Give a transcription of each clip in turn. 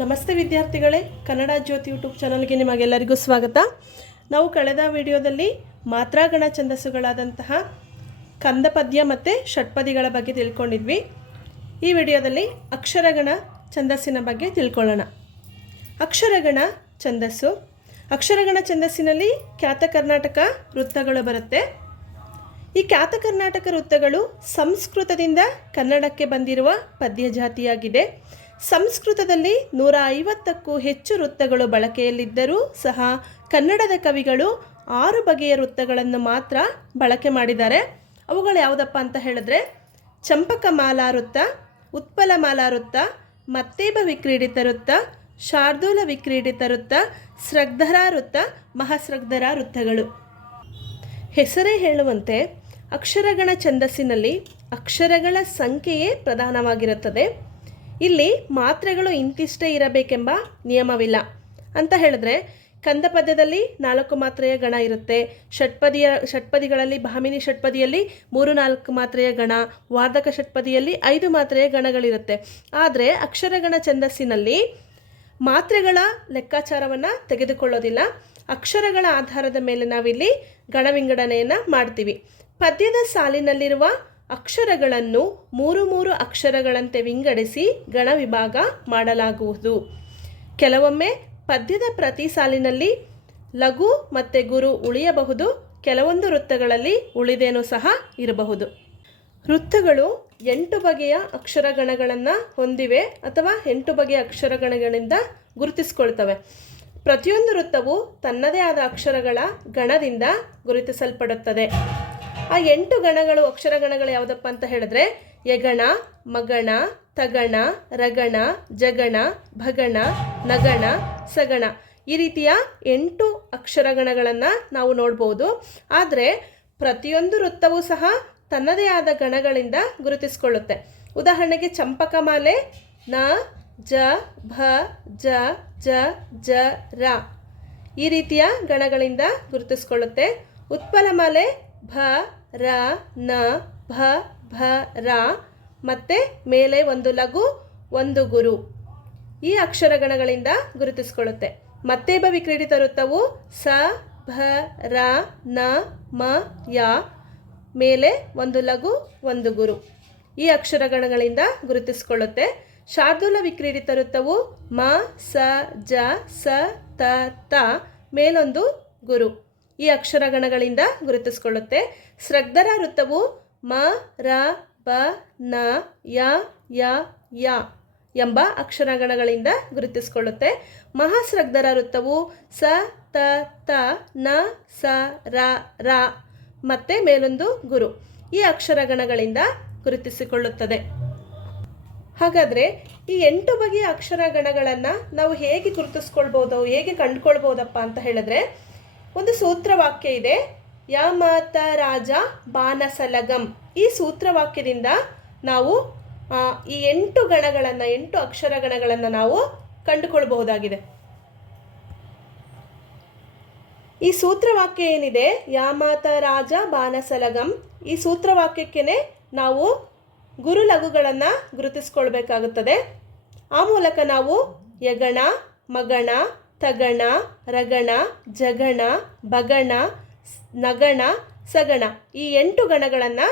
ನಮಸ್ತೆ ವಿದ್ಯಾರ್ಥಿಗಳೇ, ಕನ್ನಡ ಜ್ಯೋತಿ ಯೂಟ್ಯೂಬ್ ಚಾನಲ್ಗೆ ನಿಮಗೆಲ್ಲರಿಗೂ ಸ್ವಾಗತ. ನಾವು ಕಳೆದ ವಿಡಿಯೋದಲ್ಲಿ ಮಾತ್ರಾಗಣ ಛಂದಸ್ಸುಗಳಾದಂತಹ ಕಂದಪದ್ಯ ಮತ್ತು ಷಟ್ಪದಿಗಳ ಬಗ್ಗೆ ತಿಳ್ಕೊಂಡಿದ್ವಿ. ಈ ವಿಡಿಯೋದಲ್ಲಿ ಅಕ್ಷರಗಣ ಛಂದಸ್ಸಿನ ಬಗ್ಗೆ ತಿಳ್ಕೊಳ್ಳೋಣ. ಅಕ್ಷರಗಣ ಛಂದಸ್ಸು. ಅಕ್ಷರಗಣ ಛಂದಸ್ಸಿನಲ್ಲಿ ಖ್ಯಾತ ಕರ್ನಾಟಕ ವೃತ್ತಗಳು ಬರುತ್ತೆ. ಈ ಖ್ಯಾತ ಕರ್ನಾಟಕ ವೃತ್ತಗಳು ಸಂಸ್ಕೃತದಿಂದ ಕನ್ನಡಕ್ಕೆ ಬಂದಿರುವ ಪದ್ಯ ಜಾತಿಯಾಗಿದೆ. ಸಂಸ್ಕೃತದಲ್ಲಿ 150ಕ್ಕೂ ಹೆಚ್ಚು ವೃತ್ತಗಳು ಬಳಕೆಯಲ್ಲಿದ್ದರೂ ಸಹ ಕನ್ನಡದ ಕವಿಗಳು 6 ಬಗೆಯ ವೃತ್ತಗಳನ್ನು ಮಾತ್ರ ಬಳಕೆ ಮಾಡಿದ್ದಾರೆ. ಅವುಗಳು ಯಾವುದಪ್ಪ ಅಂತ ಹೇಳಿದ್ರೆ ಚಂಪಕಮಾಲಾ ವೃತ್ತ, ಉತ್ಪಲಮಾಲಾ ವೃತ್ತ, ಮತ್ತೇಬ ವಿಕ್ರೀಡಿತ ವೃತ್ತ, ಶಾರ್ದೂಲ ವಿಕ್ರೀಡಿತ ವೃತ್ತ, ಸ್ರಗ್ಧರ ವೃತ್ತ, ಮಹಾಸ್ರಗ್ಧರ ವೃತ್ತಗಳು. ಹೆಸರೇ ಹೇಳುವಂತೆ ಅಕ್ಷರಗಣ ಛಂದಸ್ಸಿನಲ್ಲಿ ಅಕ್ಷರಗಳ ಸಂಖ್ಯೆಯೇ ಪ್ರಧಾನವಾಗಿರುತ್ತದೆ. ಇಲ್ಲಿ ಮಾತ್ರೆಗಳು ಇಂತಿಷ್ಟೇ ಇರಬೇಕೆಂಬ ನಿಯಮವಿಲ್ಲ. ಅಂತ ಹೇಳಿದ್ರೆ ಕಂದಪದ್ಯದಲ್ಲಿ 4 ಮಾತ್ರೆಯ ಗಣ ಇರುತ್ತೆ. ಷಟ್ಪದಿಗಳಲ್ಲಿ ಭಾಮಿನಿ ಷಟ್ಪದಿಯಲ್ಲಿ 3-4 ಮಾತ್ರೆಯ ಗಣ, ವಾರ್ಧಕ ಷಟ್ಪದಿಯಲ್ಲಿ 5 ಮಾತ್ರೆಯ ಗಣಗಳಿರುತ್ತೆ. ಆದರೆ ಅಕ್ಷರಗಣ ಛಂದಸ್ಸಿನಲ್ಲಿ ಮಾತ್ರೆಗಳ ಲೆಕ್ಕಾಚಾರವನ್ನು ತೆಗೆದುಕೊಳ್ಳೋದಿಲ್ಲ. ಅಕ್ಷರಗಳ ಆಧಾರದ ಮೇಲೆ ನಾವಿಲ್ಲಿ ಗಣ ವಿಂಗಡಣೆಯನ್ನು ಮಾಡ್ತೀವಿ. ಪದ್ಯದ ಸಾಲಿನಲ್ಲಿರುವ ಅಕ್ಷರಗಳನ್ನು 3 ಅಕ್ಷರಗಳಂತೆ ವಿಂಗಡಿಸಿ ಗಣ ವಿಭಾಗ ಮಾಡಲಾಗುವುದು. ಕೆಲವೊಮ್ಮೆ ಪದ್ಯದ ಪ್ರತಿ ಸಾಲಿನಲ್ಲಿ ಲಘು ಮತ್ತು ಗುರು ಉಳಿಯಬಹುದು. ಕೆಲವೊಂದು ವೃತ್ತಗಳಲ್ಲಿ ಉಳಿದೇನೂ ಸಹ ಇರಬಹುದು. ವೃತ್ತಗಳು 8 ಬಗೆಯ ಅಕ್ಷರಗಣಗಳನ್ನು ಹೊಂದಿವೆ ಅಥವಾ 8 ಬಗೆಯ ಅಕ್ಷರಗಣಗಳಿಂದ ಗುರುತಿಸಿಕೊಳ್ತವೆ. ಪ್ರತಿಯೊಂದು ವೃತ್ತವು ತನ್ನದೇ ಆದ ಅಕ್ಷರಗಳ ಗಣದಿಂದ ಗುರುತಿಸಲ್ಪಡುತ್ತದೆ. ಆ 8 ಗಣಗಳು, ಅಕ್ಷರಗಣಗಳು ಯಾವುದಪ್ಪ ಅಂತ ಹೇಳಿದ್ರೆ ಯಗಣ, ಮಗಣ, ತಗಣ, ರಗಣ, ಜಗಣ, ಭಗಣ, ನಗಣ, ಸಗಣ. ಈ ರೀತಿಯ 8 ಅಕ್ಷರಗಣಗಳನ್ನು ನಾವು ನೋಡ್ಬೋದು. ಆದರೆ ಪ್ರತಿಯೊಂದು ವೃತ್ತವೂ ಸಹ ತನ್ನದೇ ಆದ ಗಣಗಳಿಂದ ಗುರುತಿಸಿಕೊಳ್ಳುತ್ತೆ. ಉದಾಹರಣೆಗೆ ಚಂಪಕಮಾಲೆ ನ, ಜ, ಭ, ಜ, ಜ, ಜ, ರ ಈ ರೀತಿಯ ಗಣಗಳಿಂದ ಗುರುತಿಸಿಕೊಳ್ಳುತ್ತೆ. ಉತ್ಪಲಮಾಲೆ ಭ, ರ, ನ, ಭ, ಭ, ರ ಮತ್ತು ಮೇಲೆ ಒಂದು ಲಘು ಒಂದು ಗುರು ಈ ಅಕ್ಷರಗಣಗಳಿಂದ ಗುರುತಿಸಿಕೊಳ್ಳುತ್ತೆ. ಮತ್ತೇಬ ವಿಕ್ರೀಡಿತ ವೃತ್ತವು ಸ, ಭ, ರ, ನ, ಮ, ಯ ಮೇಲೆ ಒಂದು ಲಘು ಒಂದು ಗುರು ಈ ಅಕ್ಷರಗಣಗಳಿಂದ ಗುರುತಿಸಿಕೊಳ್ಳುತ್ತೆ. ಶಾರ್ದೂಲ ವಿಕ್ರೀಡಿತ ವೃತ್ತವು ಮ, ಸ, ಜ, ಸ, ತ, ತ ಮೇಲೊಂದು ಗುರು ಈ ಅಕ್ಷರಗಣಗಳಿಂದ ಗುರುತಿಸಿಕೊಳ್ಳುತ್ತೆ. ಸ್ರಗ್ಧರ ವೃತ್ತವು ಮ, ರ, ಬ, ನ, ಯ, ಯ, ಯ ಎಂಬ ಅಕ್ಷರಗಣಗಳಿಂದ ಗುರುತಿಸಿಕೊಳ್ಳುತ್ತೆ. ಮಹಾಸ್ರಗ್ಧರ ವೃತ್ತವು ಸ, ತ, ತ, ನ, ಸ, ರ, ರ ಮತ್ತು ಮೇಲೊಂದು ಗುರು ಈ ಅಕ್ಷರಗಣಗಳಿಂದ ಗುರುತಿಸಿಕೊಳ್ಳುತ್ತದೆ. ಹಾಗಾದರೆ ಈ 8 ಬಗೆಯ ಅಕ್ಷರಗಣಗಳನ್ನು ನಾವು ಹೇಗೆ ಗುರುತಿಸ್ಕೊಳ್ಬೋದು, ಹೇಗೆ ಕಂಡುಕೊಳ್ಬೋದಪ್ಪ ಅಂತ ಹೇಳಿದ್ರೆ ಒಂದು ಸೂತ್ರವಾಕ್ಯ ಇದೆ. ಯಾಮಾತ ರಾಜ ಬಾನಸಲಗಂ. ಈ ಸೂತ್ರವಾಕ್ಯದಿಂದ ನಾವು ಈ 8 ಗಣಗಳನ್ನು, 8 ಅಕ್ಷರಗಣಗಳನ್ನು ನಾವು ಕಂಡುಕೊಳ್ಬಹುದಾಗಿದೆ. ಈ ಸೂತ್ರವಾಕ್ಯ ಏನಿದೆ, ಯಾಮಾತ ರಾಜ ಬಾನಸಲಗಂ, ಈ ಸೂತ್ರವಾಕ್ಯಕ್ಕೇ ನಾವು ಗುರು ಲಘುಗಳನ್ನು ಗುರುತಿಸ್ಕೊಳ್ಬೇಕಾಗುತ್ತದೆ. ಆ ಮೂಲಕ ನಾವು ಯಗಣ, ಮಗಣ, ತಗಣ, ರಗಣ, ಜಗಣ, ಭಗಣ, ನಗಣ, ಸಗಣ ಈ 8 ಗಣಗಳನ್ನು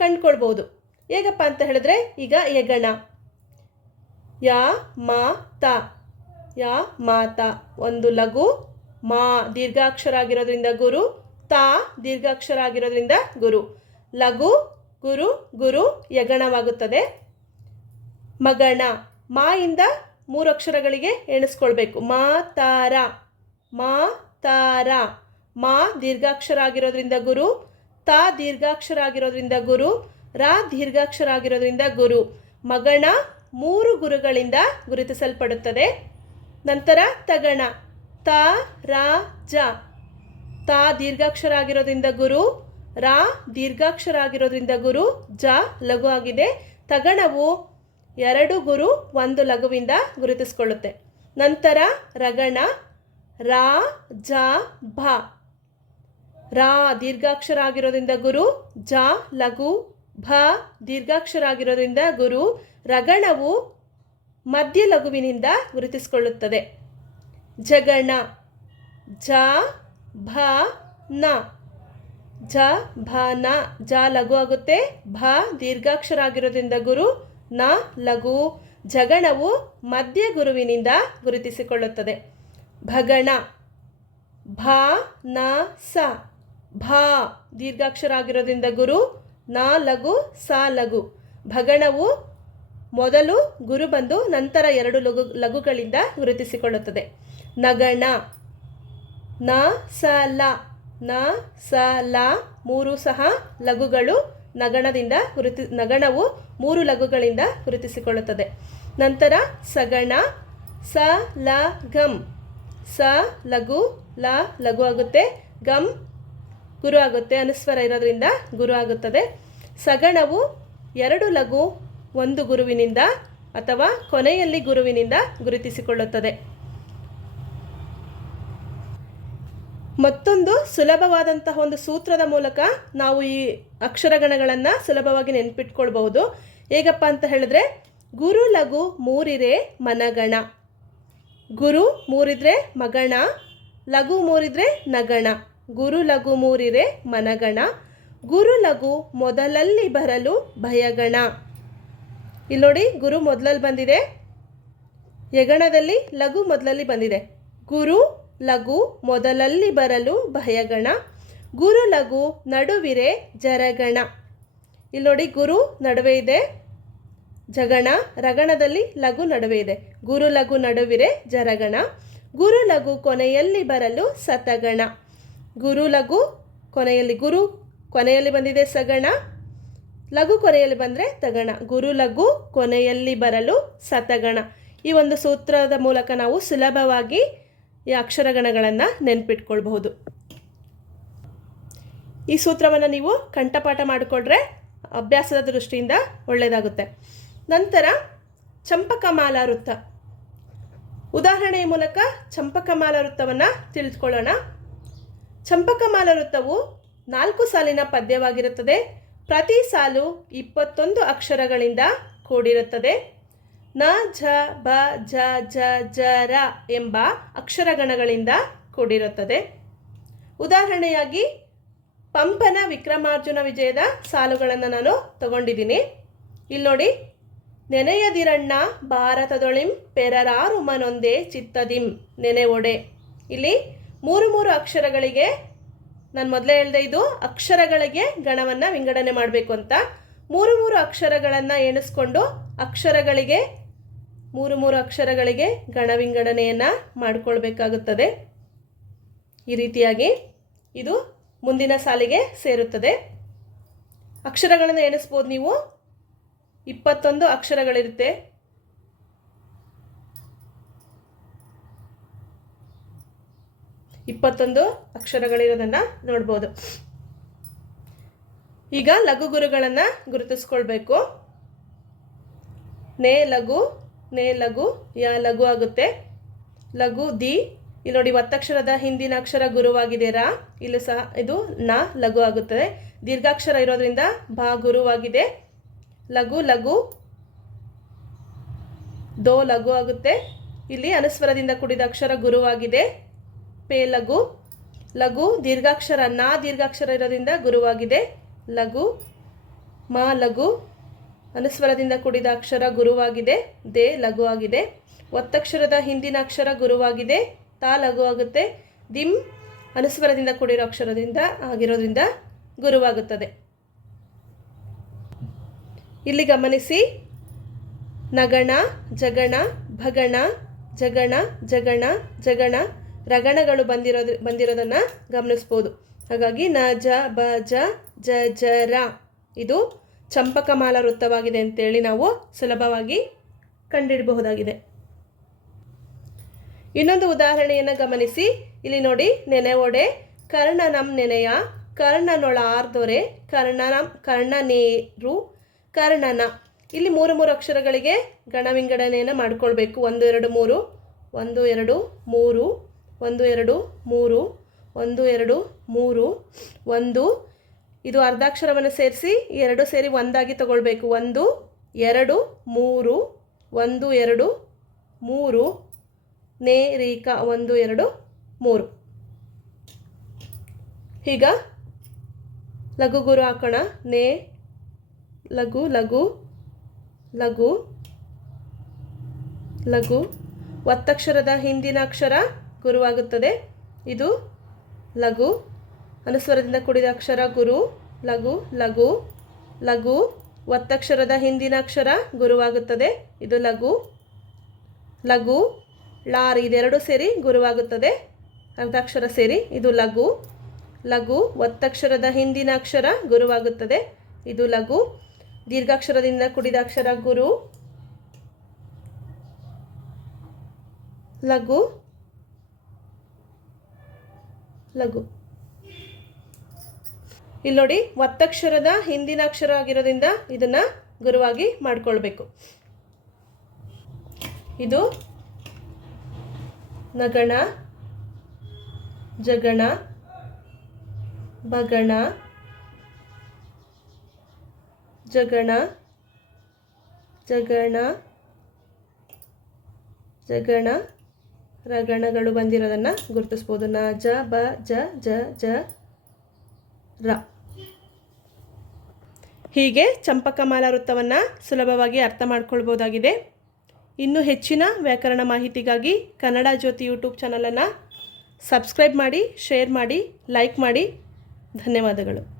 ಕಂಡುಕೊಳ್ಬೋದು. ಹೇಗಪ್ಪ ಅಂತ ಹೇಳಿದ್ರೆ ಈಗ ಯಗಣ ಯ, ಮ, ತ, ಯ, ಮ, ತ ಒಂದು ಲಘು, ಮಾ ದೀರ್ಘಾಕ್ಷರ ಆಗಿರೋದ್ರಿಂದ ಗುರು, ತ ದೀರ್ಘಾಕ್ಷರ ಆಗಿರೋದ್ರಿಂದ ಗುರು, ಲಘು ಗುರು ಗುರು ಯಗಣವಾಗುತ್ತದೆ. ಮಗಣ ಮಾ ಇಂದ 3 ಅಕ್ಷರಗಳಿಗೆ ಎಣಿಸ್ಕೊಳ್ಬೇಕು. ಮಾ ತಾರ, ಮಾ ತಾರ ಮಾ ದೀರ್ಘಾಕ್ಷರ ಆಗಿರೋದ್ರಿಂದ ಗುರು, ತ ದೀರ್ಘಾಕ್ಷರ ಆಗಿರೋದ್ರಿಂದ ಗುರು, ರ ದೀರ್ಘಾಕ್ಷರ ಆಗಿರೋದ್ರಿಂದ ಗುರು. ಮಗಣ 3 ಗುರುಗಳಿಂದ ಗುರುತಿಸಲ್ಪಡುತ್ತದೆ. ನಂತರ ತಗಣ ತ, ರ, ಜ ತ ದೀರ್ಘಾಕ್ಷರ ಆಗಿರೋದ್ರಿಂದ ಗುರು, ರ ದೀರ್ಘಾಕ್ಷರ ಆಗಿರೋದ್ರಿಂದ ಗುರು, ಜ ಲಘು ಆಗಿದೆ. ತಗಣವು 2 ಗುರು 1 ಲಘುವಿಂದ ಗುರುತಿಸಿಕೊಳ್ಳುತ್ತೆ. ನಂತರ ರಗಣ ರ, ಜ, ಭ ರ ದೀರ್ಘಾಕ್ಷರ ಆಗಿರೋದ್ರಿಂದ ಗುರು, ಜ ಲಘು, ಭ ದೀರ್ಘಾಕ್ಷರ ಆಗಿರೋದ್ರಿಂದ ಗುರು. ರಗಣವು ಮಧ್ಯ ಲಘುವಿನಿಂದ ಗುರುತಿಸಿಕೊಳ್ಳುತ್ತದೆ. ಜಗಣ ಜ ಭ ನ ಜ ಭ ನ ಜ ಲಘು ಆಗುತ್ತೆ, ಭ ದೀರ್ಘಾಕ್ಷರ ಆಗಿರೋದ್ರಿಂದ ಗುರು, ನ ಲಘು. ಜಗಣವು ಮಧ್ಯ ಗುರುವಿನಿಂದ ಗುರುತಿಸಿಕೊಳ್ಳುತ್ತದೆ. ಭಗಣ ಭ ನ ಸ ಭ ದೀರ್ಘಾಕ್ಷರ ಆಗಿರೋದ್ರಿಂದ ಗುರು, ನ ಲಘು ಸ ಲಘು. ಭಗಣವು ಮೊದಲು ಗುರು ಬಂದು ನಂತರ 2 ಲಘುಗಳಿಂದ ಗುರುತಿಸಿಕೊಳ್ಳುತ್ತದೆ. ನಗಣ ನ ಸ ಲ ನ ಸ ಲ 3 ಸಹ ಲಘುಗಳು ನಗಣವು 3 ಲಘುಗಳಿಂದ ಗುರುತಿಸಿಕೊಳ್ಳುತ್ತದೆ. ನಂತರ ಸಗಣ ಸ ಲ ಗಮ್ ಸ ಲಘು ಲ ಲಘು ಆಗುತ್ತೆ, ಗಮ್ ಗುರು ಆಗುತ್ತೆ, ಅನುಸ್ವರ ಇರೋದ್ರಿಂದ ಗುರು ಆಗುತ್ತದೆ. ಸಗಣವು 2 ಲಘು 1 ಗುರುವಿನಿಂದ ಅಥವಾ ಕೊನೆಯಲ್ಲಿ ಗುರುವಿನಿಂದ ಗುರುತಿಸಿಕೊಳ್ಳುತ್ತದೆ. ಮತ್ತೊಂದು ಸುಲಭವಾದಂತಹ ಒಂದು ಸೂತ್ರದ ಮೂಲಕ ನಾವು ಈ ಅಕ್ಷರಗಣಗಳನ್ನು ಸುಲಭವಾಗಿ ನೆನ್ಪಿಟ್ಕೊಳ್ಬಹುದು. ಹೇಗಪ್ಪ ಅಂತ ಹೇಳಿದ್ರೆ, ಗುರು ಲಘು 3 ಮನಗಣ, ಗುರು 3 ಮಗಣ, ಲಘು 3 ನಗಣ. ಗುರು ಲಘು 3 ಮನಗಣ, ಗುರು ಲಘು ಮೊದಲಲ್ಲಿ ಬರಲು ಭಯಗಣ. ಇಲ್ಲಿ ನೋಡಿ, ಗುರು ಮೊದಲಲ್ಲಿ ಬಂದಿದೆ, ಯಗಣದಲ್ಲಿ ಲಘು ಮೊದಲಲ್ಲಿ ಬಂದಿದೆ. ಗುರು ಲಘು ಮೊದಲಲ್ಲಿ ಬರಲು ಭಯಗಣ, ಗುರು ಲಘು ನಡುವಿರೆ ಜರಗಣ. ಇಲ್ಲಿ ನೋಡಿ, ಗುರು ನಡುವೆ ಇದೆ ಜಗಣ, ರಗಣದಲ್ಲಿ ಲಘು ನಡುವೆ ಇದೆ. ಗುರು ಲಘು ನಡುವಿರೆ ಜರಗಣ, ಗುರು ಲಘು ಕೊನೆಯಲ್ಲಿ ಬರಲು ಸತಗಣ. ಗುರು ಲಘು ಕೊನೆಯಲ್ಲಿ ಬಂದಿದೆ ಸಗಣ, ಲಘು ಕೊನೆಯಲ್ಲಿ ಬಂದರೆ ತಗಣ. ಗುರು ಲಘು ಕೊನೆಯಲ್ಲಿ ಬರಲು ಸತಗಣ. ಈ ಒಂದು ಸೂತ್ರದ ಮೂಲಕ ನಾವು ಸುಲಭವಾಗಿ ಈ ಅಕ್ಷರಗಣಗಳನ್ನು ನೆನ್ಪಿಟ್ಕೊಳ್ಬಹುದು. ಈ ಸೂತ್ರವನ್ನು ನೀವು ಕಂಠಪಾಠ ಮಾಡಿಕೊಂಡ್ರೆ ಅಭ್ಯಾಸದ ದೃಷ್ಟಿಯಿಂದ ಒಳ್ಳೆಯದಾಗುತ್ತೆ. ನಂತರ ಚಂಪಕಮಾಲ ವೃತ್ತ. ಉದಾಹರಣೆಯ ಮೂಲಕ ಚಂಪಕಮಾಲ ವೃತ್ತವನ್ನು ತಿಳಿದುಕೊಳ್ಳೋಣ. ಚಂಪಕಮಾಲ ವೃತ್ತವು 4 ಸಾಲಿನ ಪದ್ಯವಾಗಿರುತ್ತದೆ. ಪ್ರತಿ ಸಾಲು 21 ಅಕ್ಷರಗಳಿಂದ ಕೂಡಿರುತ್ತದೆ. ನ ಝ ಬ ಜ ಜ ಜ ರ ಎಂಬ ಅಕ್ಷರಗಣಗಳಿಂದ ಕೂಡಿರುತ್ತದೆ. ಉದಾಹರಣೆಯಾಗಿ ಪಂಪನ ವಿಕ್ರಮಾರ್ಜುನ ವಿಜಯದ ಸಾಲುಗಳನ್ನು ನಾನು ತಗೊಂಡಿದ್ದೀನಿ. ಇಲ್ಲಿ ನೋಡಿ, ನೆನೆಯದಿರಣ್ಣ ಭಾರತದೊಳಿಂ ಪೆರರಾರು ಮನೊಂದೇ ಚಿತ್ತದಿಂ ನೆನೆ ಒಡೆ. ಇಲ್ಲಿ 3 ಅಕ್ಷರಗಳಿಗೆ, ನಾನು ಮೊದಲೇ ಹೇಳಿದೆ ಇದು ಅಕ್ಷರಗಳಿಗೆ ಗಣವನ್ನು ವಿಂಗಡಣೆ ಮಾಡಬೇಕು ಅಂತ. 3 ಅಕ್ಷರಗಳನ್ನು ಎಣಿಸ್ಕೊಂಡು ಅಕ್ಷರಗಳಿಗೆ 3 ಅಕ್ಷರಗಳಿಗೆ ಗಣ ವಿಂಗಡಣೆಯನ್ನು ಮಾಡಿಕೊಳ್ಬೇಕಾಗುತ್ತದೆ. ಈ ರೀತಿಯಾಗಿ ಇದು ಮುಂದಿನ ಸಾಲಿಗೆ ಸೇರುತ್ತದೆ. ಅಕ್ಷರಗಳನ್ನು ಎಣಿಸ್ಬೋದು ನೀವು. 21 ಅಕ್ಷರಗಳಿರುತ್ತೆ. ಅಕ್ಷರಗಳಿರೋದನ್ನು ನೋಡ್ಬೋದು. ಈಗ ಲಘು ಗುರುಗಳನ್ನು ಗುರುತಿಸ್ಕೊಳ್ಬೇಕು. ನೇ ಲಘು ಯ ಲಘು ಆಗುತ್ತೆ. ಲಘು ದಿ, ಇಲ್ಲಿ ನೋಡಿ ಒತ್ತಕ್ಷರದ ಹಿಂದಿನ ಅಕ್ಷರ ಗುರುವಾಗಿದೆ ರ, ಇಲ್ಲೂ ಸಹ ಇದು ನ ಲಘು ಆಗುತ್ತದೆ. ದೀರ್ಘಾಕ್ಷರ ಇರೋದ್ರಿಂದ ಬ ಗುರುವಾಗಿದೆ. ಲಘು ದೋ ಲಘು ಆಗುತ್ತೆ. ಇಲ್ಲಿ ಅನುಸ್ವರದಿಂದ ಕೂಡಿದ ಅಕ್ಷರ ಗುರುವಾಗಿದೆ. ಪೇ ಲಘು ದೀರ್ಘಾಕ್ಷರ ನ ದೀರ್ಘಾಕ್ಷರ ಇರೋದ್ರಿಂದ ಗುರುವಾಗಿದೆ. ಲಘು ಮ ಲಘು ಅನುಸ್ವರದಿಂದ ಕೂಡಿದ ಅಕ್ಷರ ಗುರುವಾಗಿದೆ. ದೇ ಲಘು ಆಗಿದೆ. ಒತ್ತಕ್ಷರದ ಹಿಂದಿನ ಅಕ್ಷರ ಗುರುವಾಗಿದೆ. ತಾ ಲಘು ಆಗುತ್ತೆ. ದಿಮ್ ಅನುಸ್ವರದಿಂದ ಕೂಡಿರೋ ಅಕ್ಷರದಿಂದ ಆಗಿರೋದ್ರಿಂದ ಗುರುವಾಗುತ್ತದೆ. ಇಲ್ಲಿ ಗಮನಿಸಿ, ನಗಣ, ಜಗಣ, ಭಗಣ, ಜಗಣ ರಗಣಗಳು ಬಂದಿರೋದನ್ನು ಗಮನಿಸ್ಬೋದು. ಹಾಗಾಗಿ ನ ಜ ಬ ಜ ಜ ಜ ರ ಇದು ಚಂಪಕಮಾಲ ವೃತ್ತವಾಗಿದೆ ಅಂತೇಳಿ ನಾವು ಸುಲಭವಾಗಿ ಕಂಡುಹಿಡಬಹುದಾಗಿದೆ. ಇನ್ನೊಂದು ಉದಾಹರಣೆಯನ್ನು ಗಮನಿಸಿ. ಇಲ್ಲಿ ನೋಡಿ, ನೆನೆ ಒಡೆ ಕರ್ಣನಂ ನೆನೆಯ ಕರ್ಣನೊಳ ಆರ್ದೊರೆ ಕರ್ಣನೇರು ಕರ್ಣನ. ಇಲ್ಲಿ 3 ಅಕ್ಷರಗಳಿಗೆ ಗಣ ವಿಂಗಡಣೆಯನ್ನು ಮಾಡಿಕೊಳ್ಬೇಕು. 1 2 3 1 2 3 1 2 3 1 2 3 1 ಇದು ಅರ್ಧಾಕ್ಷರವನ್ನು ಸೇರಿಸಿ 2 ಸೇರಿ ಒಂದಾಗಿ ತಗೊಳ್ಬೇಕು. 1 2 3 1 2 3 ನೇ ರೀಕ 1 2 3. ಈಗ ಲಘು ಗುರು ಹಾಕೋಣ. ನೇ ಲಘು ಲಘು ಲಘು ಲಘು. ಒತ್ತಕ್ಷರದ ಹಿಂದಿನ ಅಕ್ಷರ ಗುರುವಾಗುತ್ತದೆ. ಇದು ಲಘು. ಅನುಸ್ವರದಿಂದ ಕೂಡಿದ ಅಕ್ಷರ ಗುರು. ಲಘು ಲಘು ಲಘು. ಒತ್ತಕ್ಷರದ ಹಿಂದಿನ ಅಕ್ಷರ ಗುರುವಾಗುತ್ತದೆ. ಇದು ಲಘು ಲಘು. ಲಾರಿ ಇದೆರಡು ಸೇರಿ ಗುರುವಾಗುತ್ತದೆ. ಅರ್ಧಾಕ್ಷರ ಸೇರಿ. ಇದು ಲಘು ಲಘು. ಒತ್ತಕ್ಷರದ ಹಿಂದಿನ ಅಕ್ಷರ ಗುರುವಾಗುತ್ತದೆ. ಇದು ಲಘು. ದೀರ್ಘಾಕ್ಷರದಿಂದ ಕೂಡಿದ ಅಕ್ಷರ ಗುರು. ಲಘು ಲಘು. ಇಲ್ಲಿ ನೋಡಿ, ಒತ್ತಕ್ಷರದ ಹಿಂದಿನ ಅಕ್ಷರ ಆಗಿರೋದ್ರಿಂದ ಇದನ್ನು ಗುರುವಾಗಿ ಮಾಡಿಕೊಳ್ಬೇಕು. ಇದು ನಗಣ, ಜಗಣ, ಬಗಣ, ಜಗಣ, ಜಗಣ, ಜಗಣ, ರಗಣಗಳು ಬಂದಿರೋದನ್ನು ಗುರುತಿಸ್ಬೋದು. ನ ಜ ಬ ಜ ಜ ಜ ರ. ಹೀಗೆ ಚಂಪಕಮಾಲಾ ವೃತ್ತವನ್ನು ಸುಲಭವಾಗಿ ಅರ್ಥ ಮಾಡ್ಕೊಳ್ಬೋದಾಗಿದೆ. ಇನ್ನೂ ಹೆಚ್ಚಿನ ವ್ಯಾಕರಣ ಮಾಹಿತಿಗಾಗಿ ಕನ್ನಡ ಜ್ಯೋತಿ ಯೂಟ್ಯೂಬ್ ಚಾನಲನ್ನು ಸಬ್ಸ್ಕ್ರೈಬ್ ಮಾಡಿ, ಶೇರ್ ಮಾಡಿ, ಲೈಕ್ ಮಾಡಿ. ಧನ್ಯವಾದಗಳು.